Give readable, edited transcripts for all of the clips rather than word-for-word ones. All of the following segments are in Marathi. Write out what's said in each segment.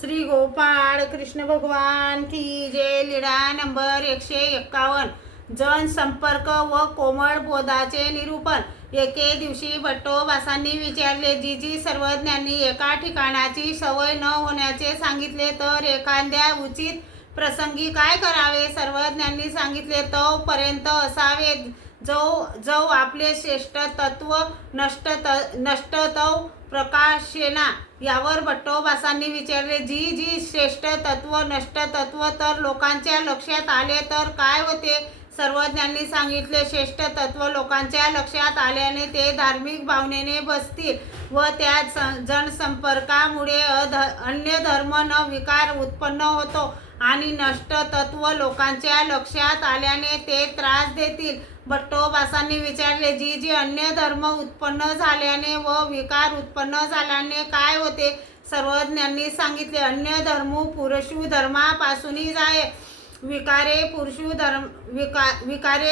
श्री गोपाळ कृष्ण भगवान की जय. लीळा नंबर 151. जनसंपर्क व कोमळ बोधाचे निरूपण. एके दिवशी भट्टोबासांनी विचारले, जीजी सर्वज्ञांनी एका ठिकाणाची सवय न होण्याचे सांगितले तर एखाद्या उचित प्रसंगी काय करावे? सर्वज्ञांनी सांगितले, तोपर्यंत असावे जो आपले श्रेष्ठ तत्व नष्टतव प्रकाशेना. यावर भट्टोबासांनी विचारले, जी श्रेष्ठ तत्व नष्ट तत्व तर लोकांच्या लक्षात आले तर काय होते? सर्वज्ञांनी सांगितले, श्रेष्ठ तत्व लोकांच्या लक्षात आल्याने ते धार्मिक भावनेने बसतील व त्या जनसंपर्कामुळे अन्य धर्म न विकार उत्पन्न होतो आणि नष्ट तत्व लोकांच्या लक्षात आल्याने ते त्रास देतील. भट्टोबासांनी विचारले, जी अन्य धर्म उत्पन्न झाल्याने व विकार उत्पन्न झाल्याने काय होते? सर्वज्ञांनी सांगितले, अन्य धर्म पुरुषू धर्मापासूनच आहे. विकारे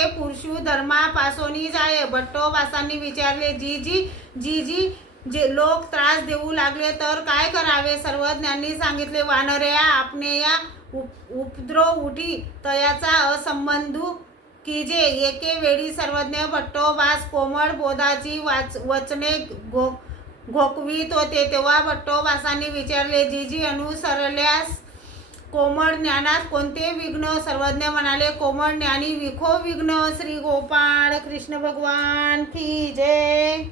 पुरुषू धर्मापासूनच आहे. भट्टोबासांनी विचारले, जी जे लोक त्रास देऊ लागले तर काय करावे? सर्वज्ञांनी सांगितले, वानऱ्या आपणया उपद्रव उठी तयाचा असंबंधू कीजे. एके वेळी सर्वज्ञ भट्टोबास कोमळ बोधाची वचने घोकवित होते. तेव्हा भट्टोबासांनी विचारले, जी अनुसरल्यास कोमळ ज्ञानात कोणते विघ्न? सर्वज्ञ म्हणाले, कोमळ ज्ञानी विखो विघ्न. श्री गोपाळ कृष्ण भगवान की जय.